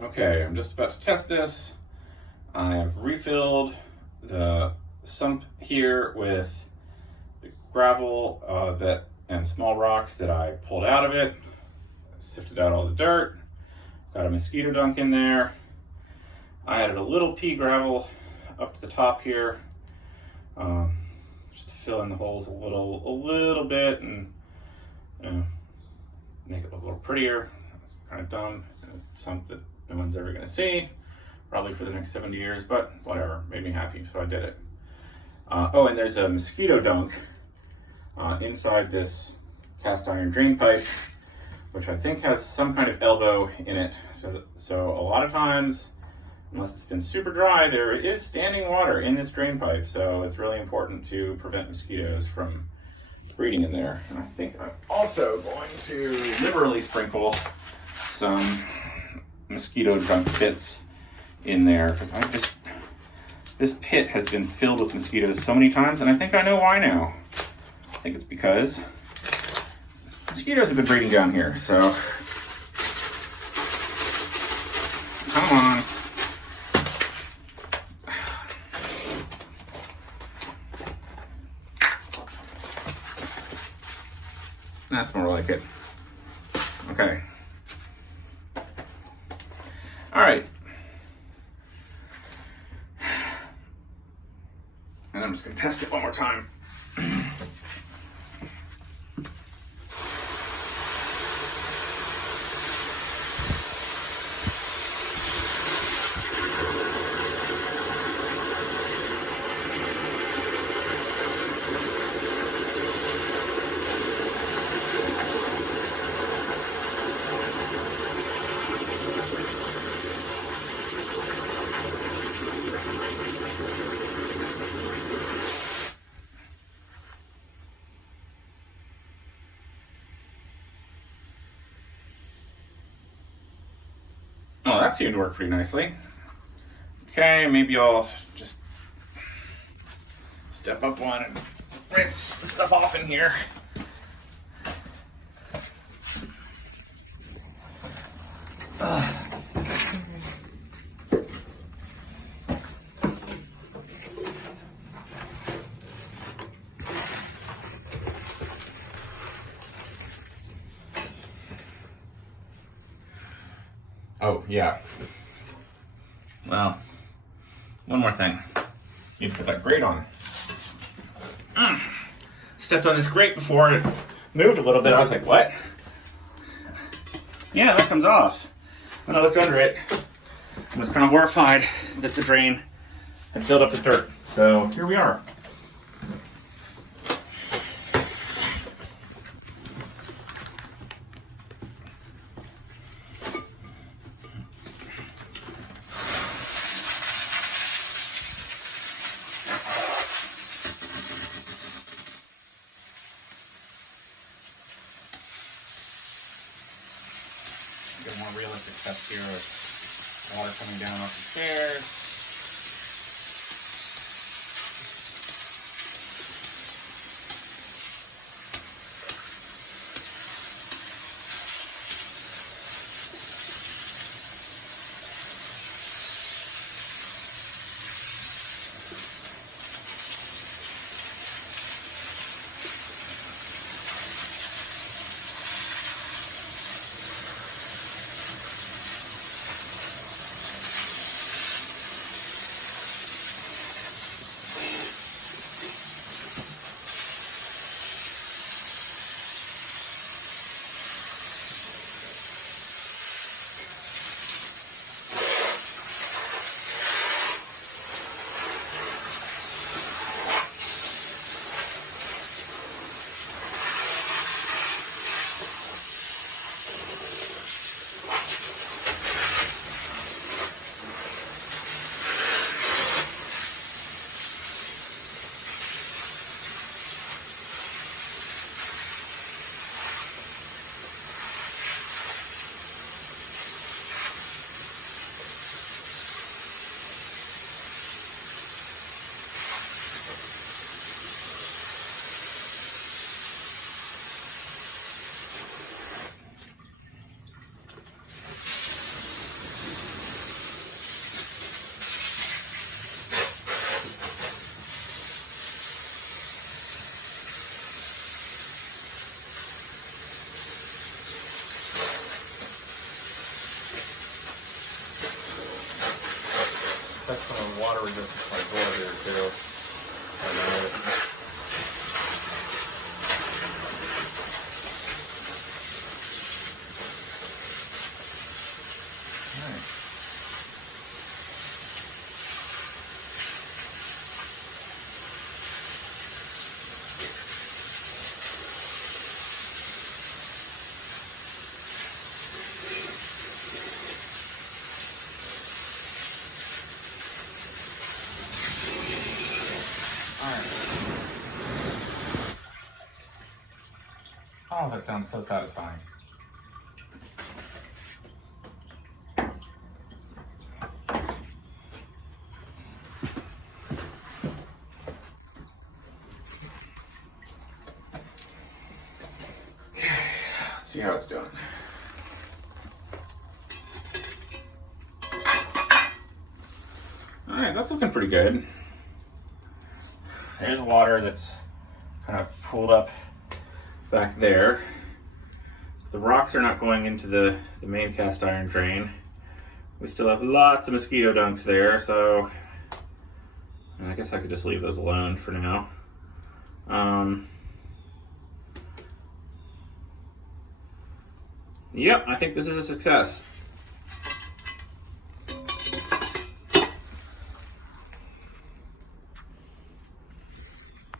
Okay, I'm just about to test this. I have refilled the sump here with the gravel and small rocks that I pulled out of it. Sifted out all the dirt. Got a mosquito dunk in there. I added a little pea gravel up to the top here, just to fill in the holes a little bit and make it look a little prettier. It's kind of dumb. It's something that no one's ever going to see, probably for the next 70 years, but whatever, made me happy, so I did it. Oh, and there's a mosquito dunk inside this cast iron drain pipe, which I think has some kind of elbow in it. So a lot of times, unless it's been super dry, there is standing water in this drain pipe, so it's really important to prevent mosquitoes from breeding in there. And I think I'm also going to liberally sprinkle some mosquito dunk pits in there, because this pit has been filled with mosquitoes so many times, and I think I know why now. I think it's because mosquitoes have been breeding down here, so come on. That's more like it. Okay. All right. And I'm just going to test it one more time. Oh, that seemed to work pretty nicely. Okay, maybe I'll just step up one and rinse the stuff off in here. Oh, yeah. Well, one more thing. Need to put that grate on. Stepped on this grate before it moved a little bit. I was like, what? Yeah, that comes off. When I looked under it, I was kind of horrified that the drain had filled up with dirt. So here we are. Get a more realistic test here of water coming down off the stairs. test some water resistance on my door here too. Oh, that sounds so satisfying. Okay, let's see how it's doing. All right, that's looking pretty good. There's water that's kind of pooled up back there. The rocks are not going into the main cast iron drain. We still have lots of mosquito dunks there, so I guess I could just leave those alone for now. Yep, I think this is a success.